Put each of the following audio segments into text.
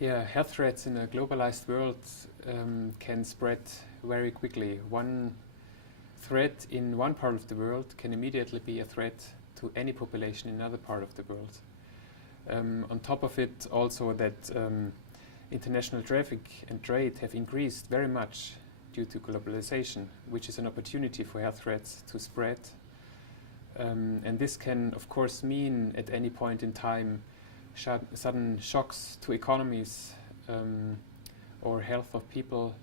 Yeah, health threats in a globalized world can spread very quickly. One threat in one part of the world can immediately be a threat to any population in another part of the world. On top of it, also that international traffic and trade have increased very much due to globalization, which is an opportunity for health threats to spread. And this can, of course, mean at any point in time sudden shocks to economies or health of people.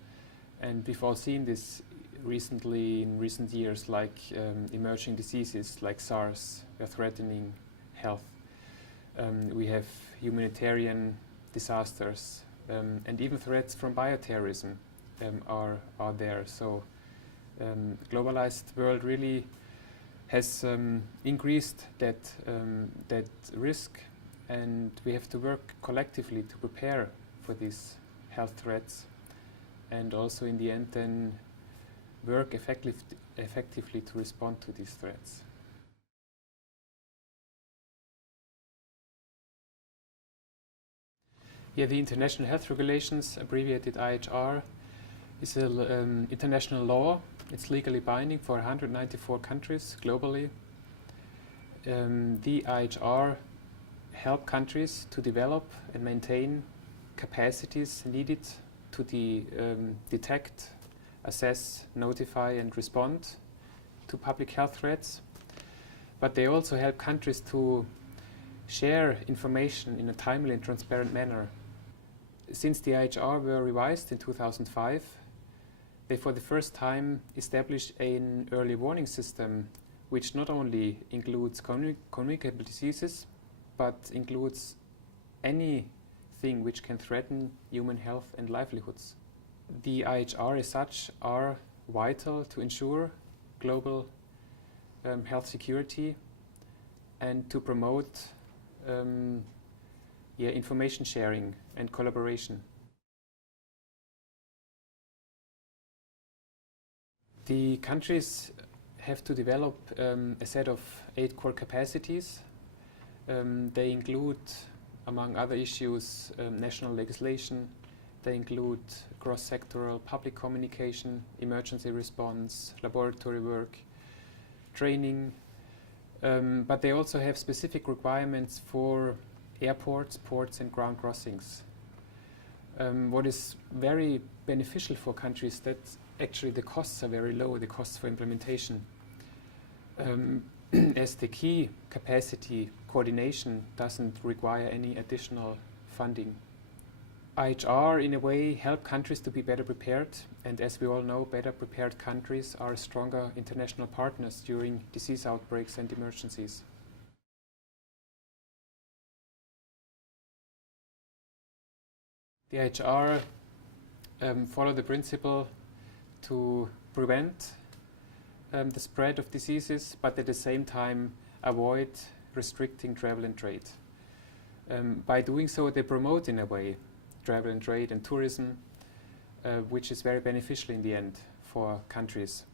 And we've all seen this recently in recent years, like emerging diseases like SARS are threatening health. We have humanitarian disasters and even threats from bioterrorism are there. So globalized world really has increased that risk, and we have to work collectively to prepare for these health threats, and also in the end then work effectively to respond to these threats. Yeah, the International Health Regulations, abbreviated IHR, is an international law. It's legally binding for 194 countries globally. The IHR help countries to develop and maintain capacities needed to detect, assess, notify and respond to public health threats. But they also help countries to share information in a timely and transparent manner. Since the IHR were revised in 2005, they for the first time established an early warning system which not only includes communicable diseases but includes anything which can threaten human health and livelihoods. The IHR as such are vital to ensure global health security and to promote information sharing and collaboration. The countries have to develop a set of 8 core capacities. They include, among other issues, national legislation. They include cross-sectoral public communication, emergency response, laboratory work, training. But they also have specific requirements for airports, ports and ground crossings. What is very beneficial for countries that actually the costs are very low, the costs for implementation. As the key capacity coordination doesn't require any additional funding. IHR in a way help countries to be better prepared, and as we all know, better prepared countries are stronger international partners during disease outbreaks and emergencies. The IHR follow the principle to prevent the spread of diseases, but at the same time avoid restricting travel and trade. By doing so, they promote in a way travel and trade and tourism, which is very beneficial in the end for countries.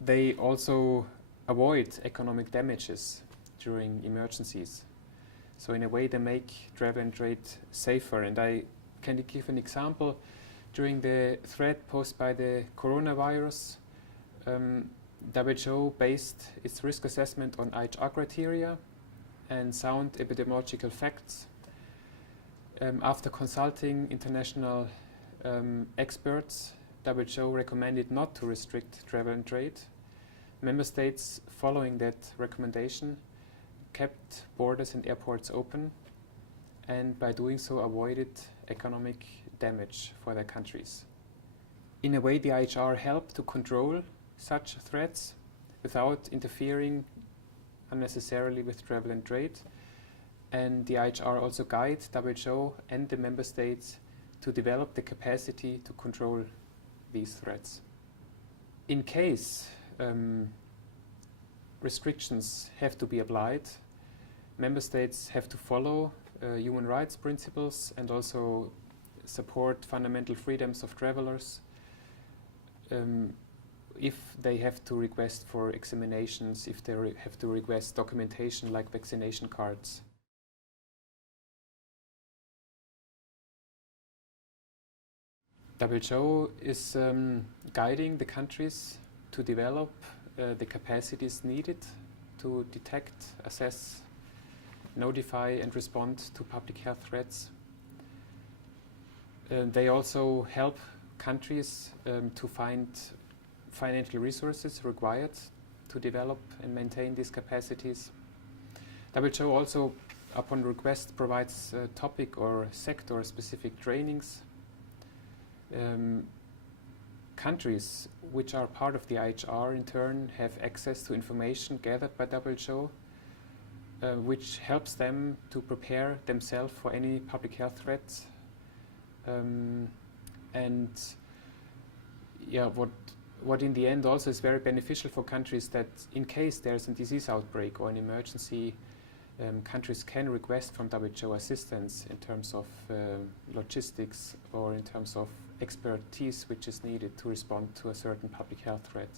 They also avoid economic damages during emergencies. So in a way they make travel and trade safer. And I can give an example. During the threat posed by the coronavirus, WHO based its risk assessment on IHR criteria and sound epidemiological facts. After consulting international experts, WHO recommended not to restrict travel and trade. Member states, following that recommendation, kept borders and airports open, and by doing so avoided economic damage for their countries. In a way, the IHR helped to control such threats without interfering unnecessarily with travel and trade, and the IHR also guides WHO and the member states to develop the capacity to control these threats. In case restrictions have to be applied, member states have to follow human rights principles and also support fundamental freedoms of travelers. If they have to request for examinations, if they have to request documentation like vaccination cards. WHO is guiding the countries to develop the capacities needed to detect, assess, notify and respond to public health threats. They also help countries to find financial resources required to develop and maintain these capacities. WHO also, upon request, provides topic or sector-specific trainings. Countries which are part of the IHR in turn have access to information gathered by WHO, which helps them to prepare themselves for any public health threats. And yeah, what in the end also is very beneficial for countries, that in case there's a disease outbreak or an emergency, countries can request from WHO assistance in terms of logistics or in terms of expertise which is needed to respond to a certain public health threat.